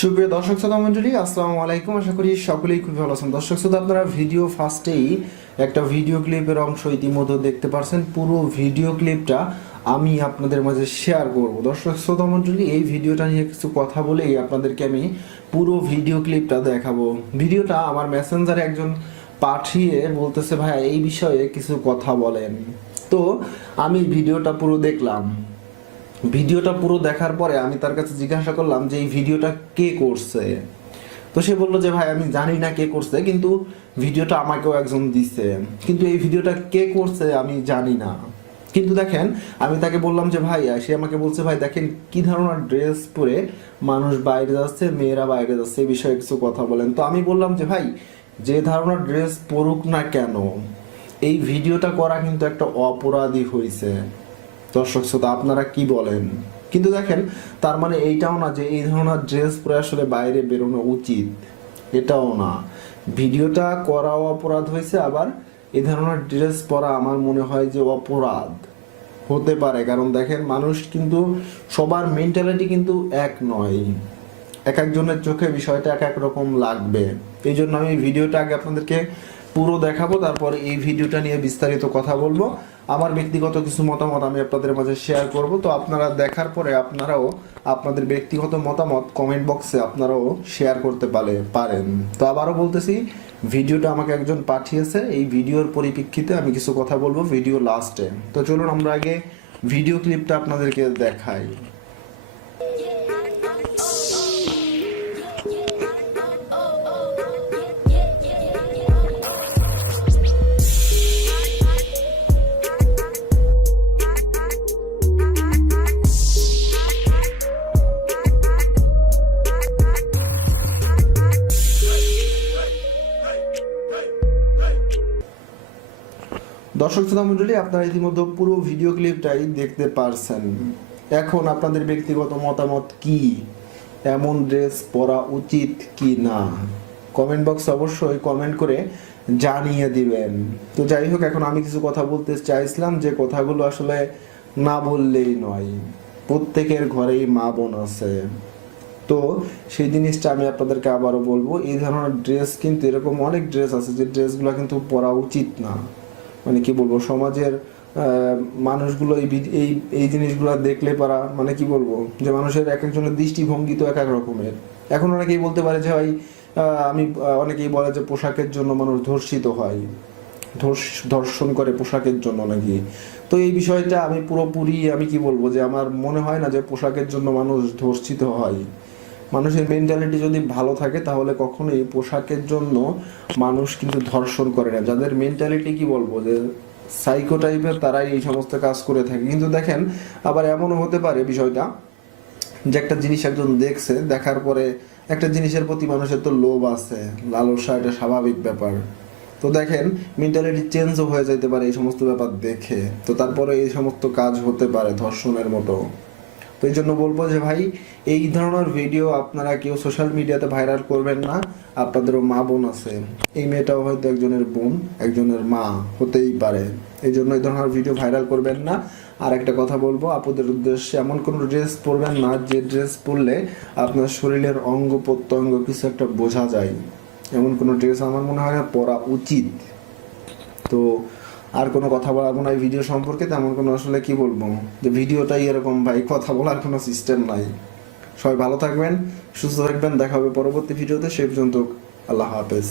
সুপ্রিয় দর্শক শ্রোতা মন্ডলী, আসসালামু আলাইকুম। আশা করি সকলেই খুব ভালো আছেন। দর্শক শ্রোতা, আপনারা ভিডিও ফার্স্টেই একটা ভিডিও ক্লিপের অংশ ইতিমধ্যে দেখতে পারছেন। পুরো ভিডিও ক্লিপটা আমি আপনাদের মাঝে শেয়ার করব। দর্শক শ্রোতা মন্ডলী, এই ভিডিওটা নিয়ে কিছু কথা বলেই আপনাদেরকে আমি পুরো ভিডিও ক্লিপটা দেখাবো। ভিডিওটা আমার মেসেঞ্জারে একজন পাঠিয়ে বলতেছে ভাই এই বিষয়ে কিছু কথা বলেন। তো আমি ভিডিওটা পুরো দেখলাম। ভিডিওটা পুরো দেখার পরে আমি তার কাছে জিজ্ঞাসা করলাম যে এই ভিডিওটা কে করছে? তো সে বলল যে, ভাই, আমি জানি না কে করছে, কিন্তু ভিডিওটা আমাকেও একজন দিছে। কিন্তু এই ভিডিওটা কে করছে আমি জানি না। কিন্তু দেখেন, আমি তাকে বললাম যে, ভাই, সে আমাকে বলছে, ভাই, দেখেন কি ধরনের ড্রেস পরে মানুষ বাইরে যাচ্ছে, মেয়েরা বাইরে যাচ্ছে, এই বিষয়ে কিছু কথা বলেন। তো আমি বললাম যে, ভাই, যে ধরনের ড্রেস পরুক না কেন, এই ভিডিওটা করা কিন্তু একটা অপরাধী হয়েছে দর্শক শ্রোতা, আপনারা কি বলেন? কিন্তু দেখেন, তার মানে এইটাও না যে এই ধরনের ড্রেস পরে আসলে বাইরে বেরোনো উচিত। এটাও না। ভিডিওটা করাও অপরাধ হয়েছে, আবার এই ধরনের ড্রেস পরা আমার মনে হয় যে অপরাধ। হতে পারে, কারণ দেখেন, মানুষ কিন্তু সবার মেন্টালিটি কিন্তু এক নয়। এক একজনের চোখে বিষয়টা এক এক রকম লাগবে। এই জন্য আমি ভিডিওটা আগে আপনাদেরকে পুরো দেখাবো, তারপরে এই ভিডিওটা নিয়ে বিস্তারিত কথা বলব। আমার ব্যক্তিগত কিছু মতামত আমি আপনাদের মাঝে শেয়ার করব। তো আপনারা দেখার পরে আপনারাও আপনাদের ব্যক্তিগত মতামত কমেন্ট বক্সে আপনারাও শেয়ার করতে পারে পারেন। তো আবারও বলতেছি, ভিডিওটা আমাকে একজন পাঠিয়েছে। এই ভিডিওর পরিপ্রেক্ষিতে আমি কিছু কথা বলব ভিডিও লাস্টে তো চলুন আমরা আগে ভিডিও ক্লিপটা আপনাদেরকে দেখাই। দর্শক শ্রোতা মন্ডলী আপনারা ইতিমধ্যে পুরো ভিডিও ক্লিপটাই দেখতে পারছেন। এখন আপনাদের ব্যক্তিগত মতামত কি? এমন ড্রেস পরা উচিত কি না? কমেন্ট বক্সে অবশ্যই কমেন্ট করে জানিয়ে দিবেন। তো যাই হোক, এখন আমি কিছু কথা বলতে চাইছিলাম, যে কথাগুলো আসলে না বললেই নয়। প্রত্যেকের ঘরেই মা বোন আছে। তো সেই জিনিসটা আমি আপনাদেরকে আবারও বলব, এই ধরনের ড্রেস কিন্তু এরকম অনেক ড্রেস আছে, যে ড্রেসগুলো কিন্তু পরা উচিত না। মানে কি বলব, সমাজের মানুষগুলো এই এই এই জিনিসগুলো দেখলে পারা মানে কি বলব, যে মানুষের এক একজনের দৃষ্টিভঙ্গি তো এক এক রকমের। এখন অনেকেই বলতে পারে যে ভাই আমি অনেকেই বলে যে পোশাকের জন্য মানুষ ধর্ষিত হয়। ধর্ষ- ধর্ষণ করে পোশাকের জন্য নাকি। তো এই বিষয়টা আমি পুরোপুরি আমি কি বলব, যে আমার মনে হয় না যে পোশাকের জন্য মানুষ ধর্ষিত হয়। মানুষের মেন্টালিটি যদি ভালো থাকে, তাহলে কখনোই পোশাকের জন্য মানুষ কিন্তু ধর্ষণ করে না। যাদের মেন্টালিটি কি বলব? যে সাইকো টাইপের তারাই এই সমস্ত কাজ করে থাকে। কিন্তু দেখেন, আবার এমনও হতে পারে বিষয়টা যে একটা জিনিস একজন দেখছে, দেখার পরে একটা জিনিসের প্রতি মানুষের তো লোভ আছে। লালসা, এটা স্বাভাবিক ব্যাপার। তো দেখেন মেন্টালিটি চেঞ্জও হয়ে যেতে পারে এই সমস্ত ব্যাপার দেখে। তো তারপরে এই সমস্ত কাজ হতে পারে ধর্ষণের মতো। তো এই জন্য বলব যে ভাই, এই ধরনের ভিডিও আপনারা কেউ সোশ্যাল মিডিয়াতে ভাইরাল করবেন না। আপনাদেরও মা বোন আছে। এই মেয়েটাও হয়তো একজনের বোন, একজনের মা, হতেই পারে। এই জন্য এই ধরনের ভিডিও ভাইরাল করবেন না। আর একটা কথা বলব, আপনাদের উদ্দেশ্যে এমন কোনো ড্রেস পরবেন না, যে ড্রেস পরলে আপনার শরীরের অঙ্গ প্রত্যঙ্গ কিছু একটা বোঝা যায়। এমন কোনো ড্রেস আমার মনে হয় না পরা উচিত। তো আর কোনো কথা বলার কোনো এই ভিডিও সম্পর্কে তেমন কোনো আসলে কি বলব? যে ভিডিওটাই এরকম ভাই কথা বলার কোনো সিস্টেম নাই। সবাই ভালো থাকবেন, সুস্থ থাকবেন, দেখা হবে পরবর্তী ভিডিওতে সে পর্যন্ত আল্লাহ হাফেজ।